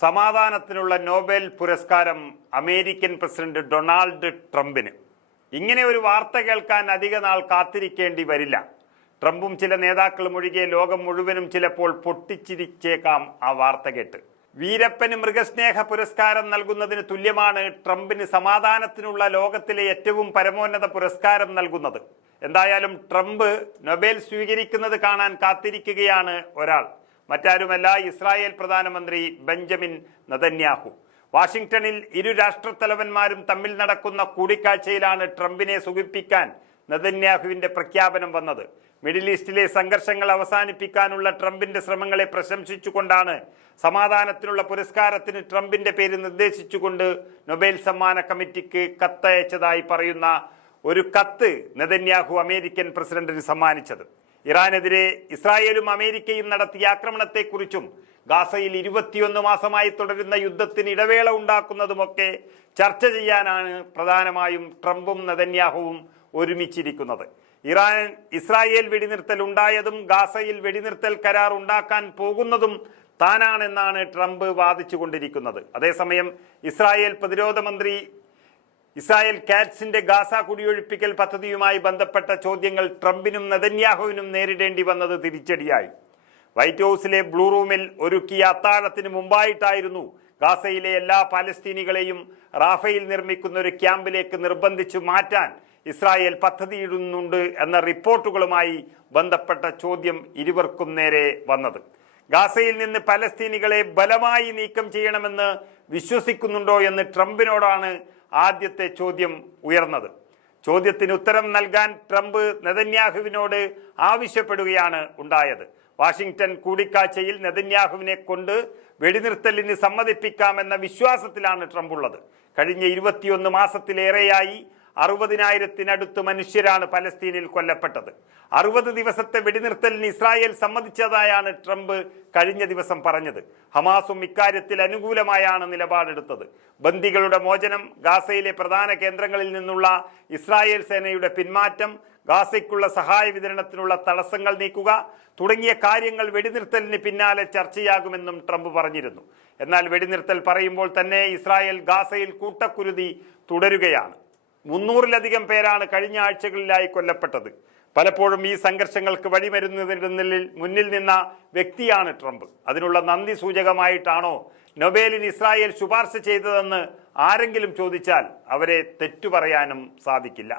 സമാധാനത്തിനുള്ള Nobel പുരസ്കാരം American president Donald ട്രംപിന്. ഇങ്ങനെ ഒരു വാർത്ത കേൾക്കാൻ അധിക നാൾ കാത്തിരിക്കേണ്ടി വരില്ല. ട്രംപും ചില നേതാക്കളും ഒഴികെ ലോകം മുഴുവനും ചിലപ്പോൾ പൊട്ടിച്ചിരിച്ചേക്കാം ആ വാർത്ത കേട്ട്. വീരപ്പന് മൃഗസ്നേഹ പുരസ്കാരം നൽകുന്നതിന് തുല്യമാണ് ട്രംപിന് സമാധാനത്തിനുള്ള ലോകത്തിലെ ഏറ്റവും പരമോന്നത പുരസ്കാരം നൽകുന്നത്. എന്തായാലും ട്രംപ് നൊബേൽ സ്വീകരിക്കുന്നത് കാണാൻ കാത്തിരിക്കുകയാണ് ഒരാൾ. മറ്റാരുമല്ല, ഇസ്രായേൽ പ്രധാനമന്ത്രി ബെഞ്ചമിൻ നെതന്യാഹു. വാഷിംഗ്ടണിൽ ഇരു രാഷ്ട്രത്തലവന്മാരും തമ്മിൽ നടക്കുന്ന കൂടിക്കാഴ്ചയിലാണ് ട്രംപിനെ സുഖിപ്പിക്കാൻ നെതന്യാഹുവിന്റെ പ്രഖ്യാപനം വന്നത്. മിഡിൽ ഈസ്റ്റിലെ സംഘർഷങ്ങൾ അവസാനിപ്പിക്കാനുള്ള ട്രംപിന്റെ ശ്രമങ്ങളെ പ്രശംസിച്ചുകൊണ്ടാണ് സമാധാനത്തിനുള്ള പുരസ്കാരത്തിന് ട്രംപിന്റെ പേര് നിർദ്ദേശിച്ചുകൊണ്ട് നൊബേൽ സമ്മാന കമ്മിറ്റിക്ക് കത്തയച്ചതായി പറയുന്ന ഒരു കത്ത് നെതന്യാഹു അമേരിക്കൻ പ്രസിഡന്റിന് സമ്മാനിച്ചത്. ഇറാനെതിരെ ഇസ്രായേലും അമേരിക്കയും നടത്തിയ ആക്രമണത്തെക്കുറിച്ചും ഗാസയിൽ 21 മാസമായി തുടരുന്ന യുദ്ധത്തിന് ഇടവേള ഉണ്ടാക്കുന്നതുമൊക്കെ ചർച്ച ചെയ്യാനാണ് പ്രധാനമായും ട്രംപും നെതന്യാഹുവും ഒരുമിച്ചിരിക്കുന്നത്. ഇസ്രായേൽ വെടിനിർത്തൽ ഉണ്ടായതും ഗാസയിൽ വെടിനിർത്തൽ കരാർ ഉണ്ടാക്കാൻ പോകുന്നതും താനാണെന്നാണ് ട്രംപ് വാദിച്ചുകൊണ്ടിരിക്കുന്നത്. അതേസമയം ഇസ്രായേൽ പ്രതിരോധ മന്ത്രി ഇസ്രായേൽ കാറ്റ്സിന്റെ ഗാസ കുടിയൊഴിപ്പിക്കൽ പദ്ധതിയുമായി ബന്ധപ്പെട്ട ചോദ്യങ്ങൾ ട്രംപിനും നെതന്യാഹുവിനും നേരിടേണ്ടി വന്നത് തിരിച്ചടിയായി. വൈറ്റ് ഹൗസിലെ ബ്ലൂ റൂമിൽ ഒരുക്കിയ അത്താഴത്തിന് മുമ്പായിട്ടായിരുന്നു ഗാസയിലെ എല്ലാ പാലസ്തീനികളെയും റാഫയിൽ നിർമ്മിക്കുന്ന ഒരു ക്യാമ്പിലേക്ക് നിർബന്ധിച്ചു മാറ്റാൻ ഇസ്രായേൽ പദ്ധതിയിടുന്നുണ്ട് എന്ന റിപ്പോർട്ടുകളുമായി ബന്ധപ്പെട്ട ചോദ്യം ഇരുവർക്കും നേരെ വന്നത്. ഗാസയിൽ നിന്ന് പലസ്തീനികളെ ബലമായി നീക്കം ചെയ്യണമെന്ന് വിശ്വസിക്കുന്നുണ്ടോ എന്ന് ട്രംപിനോടാണ് ആദ്യത്തെ ചോദ്യം ഉയർന്നത്. ചോദ്യത്തിന് ഉത്തരം നൽകാൻ ട്രംപ് നെതന്യാഹുവിനോട് ആവശ്യപ്പെടുകയാണ് ഉണ്ടായത്. വാഷിംഗ്ടൺ കൂടിക്കാഴ്ചയിൽ നെതന്യാഹുവിനെ കൊണ്ട് വെടിനിർത്തലിന് സമ്മതിപ്പിക്കാമെന്ന വിശ്വാസത്തിലാണ് ട്രംപ് ഉള്ളത്. കഴിഞ്ഞ 21 മാസത്തിലേറെയായി 60,000-നടുത്ത് മനുഷ്യരാണ് പലസ്തീനിൽ കൊല്ലപ്പെട്ടത്. 60 ദിവസത്തെ വെടിനിർത്തലിന് ഇസ്രായേൽ സമ്മതിച്ചതായാണ് ട്രംപ് കഴിഞ്ഞ ദിവസം പറഞ്ഞത്. ഹമാസും ഇക്കാര്യത്തിൽ അനുകൂലമായാണ് നിലപാടെടുത്തത്. ബന്ദികളുടെ മോചനം, ഗാസയിലെ പ്രധാന കേന്ദ്രങ്ങളിൽ നിന്നുള്ള ഇസ്രായേൽ സേനയുടെ പിന്മാറ്റം, ഗാസയ്ക്കുള്ള സഹായ വിതരണത്തിനുള്ള തടസ്സങ്ങൾ നീക്കുക തുടങ്ങിയ കാര്യങ്ങൾ വെടിനിർത്തലിന് പിന്നാലെ ചർച്ചയാകുമെന്നും ട്രംപ് പറഞ്ഞിരുന്നു. എന്നാൽ വെടിനിർത്തൽ പറയുമ്പോൾ തന്നെ ഇസ്രായേൽ ഗാസയിൽ കൂട്ടക്കുരുതി തുടരുകയാണ്. 300-ലധികം പേരാണ് കഴിഞ്ഞ ആഴ്ചകളിലായി കൊല്ലപ്പെട്ടത്. പലപ്പോഴും ഈ സംഘർഷങ്ങൾക്ക് വഴിമരുന്നതിന് മുന്നിൽ നിന്ന വ്യക്തിയാണ് ട്രംപ്. അതിനുള്ള നന്ദി സൂചകമായിട്ടാണോ നൊബേലിന് ഇസ്രായേൽ ശുപാർശ ചെയ്തതെന്ന് ആരെങ്കിലും ചോദിച്ചാൽ അവരെ തെറ്റുപറയാനും സാധിക്കില്ല.